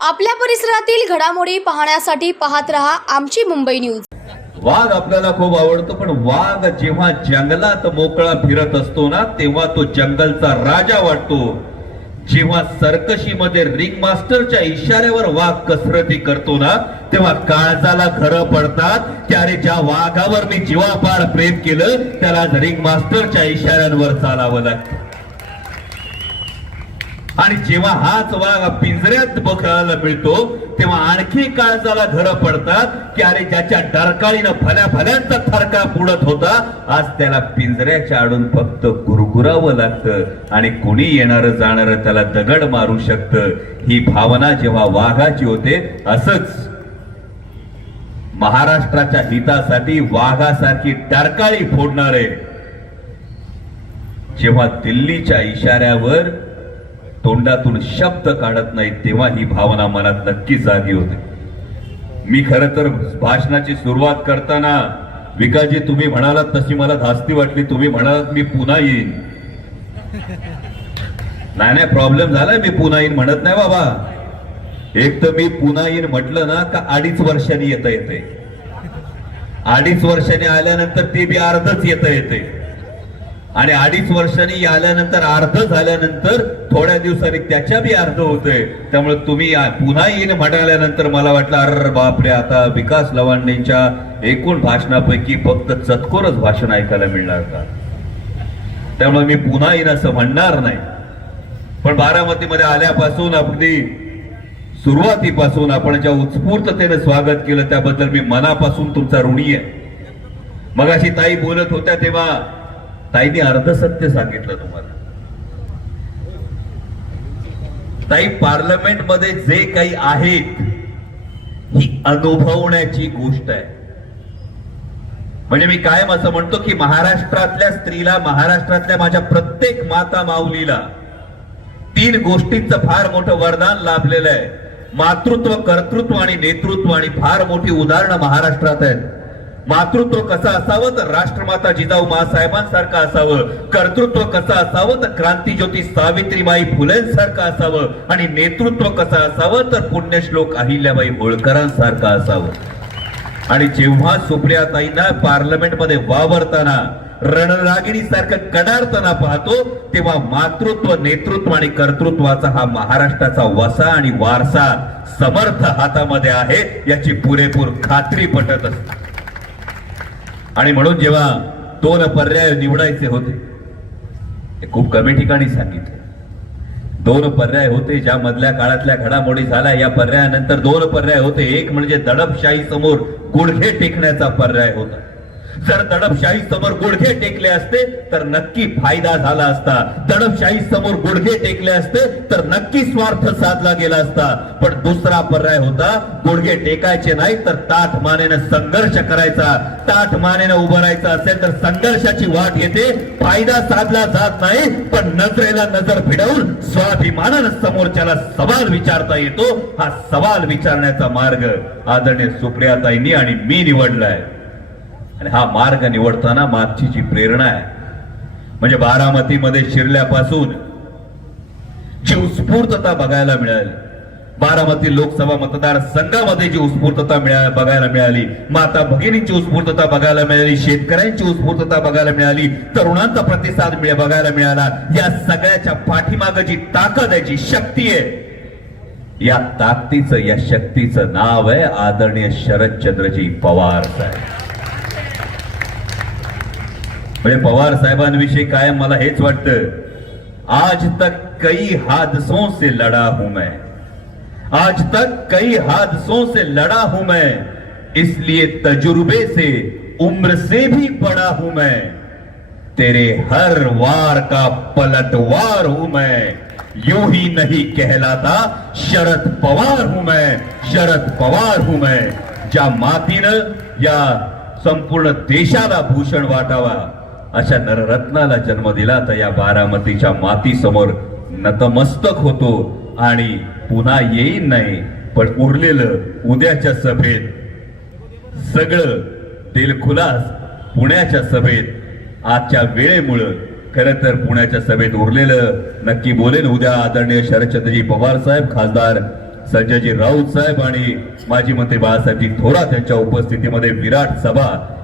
आपल्या परिसरातील घडामोडी पाहण्यासाठी पाहत रहा आमची मुंबई न्यूज वाघ आपल्याला खूप आवडतो पण वाघ जेव्हा जंगलात मोकळा फिरत असतो ना तेव्हा तो जंगलचा राजा वाटतो जेव्हा सर्कशीमध्ये रिंग मास्टरच्या इशाऱ्यावर वाघ कसरती करतो ना तेव्हा काळजाला खरं पडतात त्याने ज्या वाघावर मी जीवापाड प्रेम केलं त्याला रिंग मास्टरच्या इशाऱ्यांवर चालावं लागतं आणि जेव्हा हाच वाघ पिंजऱ्यात बघायला मिळतो तेव्हा आणखी काळजाला घर पडतात की अरे ज्याच्या डरकाळीनं फल्या फल्यांचा थरका बुडत होता आज त्याला पिंजऱ्याच्या आडून फक्त गुरगुरावं लागतं आणि कुणी येणार जाणार त्याला दगड मारू शकत ही भावना जेव्हा वाघाची होते असंच महाराष्ट्राच्या हितासाठी वाघासारखी फोडणार फोडणारे जेव्हा दिल्लीच्या इशाऱ्यावर तोंडातून शब्द काढत नाही तेव्हा ही भावना मनात नक्की जागी होते मी खर तर भाषणाची सुरुवात करताना विकाजी तुम्ही म्हणालात तशी मला धास्ती वाटली तुम्ही म्हणालात मी पुन्हा येईन नाही नाही प्रॉब्लेम झालाय मी पुन्हा येईन म्हणत नाही बाबा एक तर मी पुन्हा येईन म्हटलं ना का अडीच वर्षांनी येता येते अडीच वर्षांनी आल्यानंतर ती बी अर्धच येता येते आणि अडीच वर्षांनी आल्यानंतर अर्ध झाल्यानंतर थोड्या दिवसांनी त्याच्या बी अर्ध होतोय त्यामुळे तुम्ही पुन्हा येईन म्हणाल्यानंतर मला वाटलं अर बापरे आता विकास लवांडेंच्या एकूण भाषणापैकी फक्त चतकोरच भाषण ऐकायला मिळणार का त्यामुळे मी पुन्हा येईन असं म्हणणार नाही पण बारामतीमध्ये आल्यापासून अगदी सुरुवातीपासून आपण ज्या उत्स्फूर्ततेने स्वागत केलं त्याबद्दल मी मनापासून तुमचा ऋणी आहे मग अशी ताई बोलत होत्या तेव्हा ताईने अर्धसत्य सांगितलं तुम्हाला ताई पार्लमेंट मध्ये जे काही आहेत ही अनुभवण्याची गोष्ट आहे म्हणजे मी कायम असं म्हणतो की महाराष्ट्रातल्या स्त्रीला महाराष्ट्रातल्या माझ्या प्रत्येक माता माऊलीला तीन गोष्टींचं फार मोठं वरदान लाभलेलं आहे मातृत्व कर्तृत्व आणि नेतृत्व आणि फार मोठी उदाहरणं महाराष्ट्रात आहेत मातृत्व कसं असावं तर राष्ट्रमाता जिजाऊ महासाहेबांसारखं असावं कर्तृत्व कसं असावं तर क्रांतीज्योती सावित्रीबाई फुलेंसारखं असावं आणि नेतृत्व कसं असावं तर पुण्यश्लोक अहिल्याबाई होळकरांसारखं असावं आणि जेव्हा सुप्रियाताईंना पार्लमेंटमध्ये वावरताना सारखं कडारताना पाहतो तेव्हा मातृत्व नेतृत्व आणि कर्तृत्वाचा हा महाराष्ट्राचा वसा आणि वारसा समर्थ हातामध्ये आहे याची पुरेपूर खात्री पटत असते आणि म्हणून जेव्हा दोन पर्याय निवडायचे होते ते खूप कमी ठिकाणी सांगितले दोन पर्याय होते ज्या मधल्या काळातल्या घडामोडी झाल्या या पर्यायानंतर दोन पर्याय होते एक म्हणजे दडपशाही समोर गुडघे टेकण्याचा पर्याय होता जर दडपशाही समोर गुडघे टेकले असते तर नक्की फायदा झाला असता दडपशाही समोर गुडघे टेकले असते तर नक्की स्वार्थ साधला गेला असता पण दुसरा पर्याय होता गुडघे टेकायचे नाही तर ताठ मानेनं संघर्ष करायचा ताठ मानेनं उभं राहायचं असेल तर संघर्षाची वाट येते फायदा साधला जात नाही पण नजरेला नजर भिडवून स्वाभिमानानं समोरच्याला सवाल विचारता येतो हा सवाल विचारण्याचा मार्ग आदरणीय सुप्रियाताईंनी आणि मी निवडलाय आणि हा मार्ग निवडताना मागची जी प्रेरणा आहे म्हणजे बारामतीमध्ये शिरल्यापासून जी उत्स्फूर्तता बघायला मिळाली बारामती लोकसभा मतदारसंघामध्ये जी उत्स्फूर्तता मिळा बघायला मिळाली माता भगिनींची उत्स्फूर्तता बघायला मिळाली शेतकऱ्यांची उत्स्फूर्तता बघायला मिळाली तरुणांचा प्रतिसाद बघायला मिळाला या सगळ्याच्या पाठीमाग जी ताकद आहे जी शक्ती आहे या ताकदीचं या शक्तीचं नाव आहे आदरणीय शरदचंद्रजी पवार साहेब म्हणजे पवार साहेबांविषयी काय मला हेच वाटतं आज तक कई हादसों से लड़ा हूं मैं आज तक कई हादसों से लड़ा हूं मैं इसलिए तजुर्बे से उम्र से भी बड़ा हूं मैं तेरे हर वार का पलटवार हूं मैं यूं ही नहीं कहलाता शरद पवार हूं मैं शरद पवार हूं मैं या मातीन या संपूर्ण देशाला भूषण वाटावा अशा नररत्नाला जन्म दिला तर या बारामतीच्या माती समोर नतमस्तक होतो आणि पुन्हा येईन नाही पण उरलेलं उद्याच्या सभेत सगळं दिलखुलास पुण्याच्या सभेत आजच्या वेळेमुळं खरं तर पुण्याच्या सभेत उरलेलं नक्की बोलेन उद्या आदरणीय शरदचंद्रजी पवार साहेब खासदार संजयजी राऊत साहेब आणि माजी मंत्री बाळासाहेबजी थोरात यांच्या उपस्थितीमध्ये विराट सभा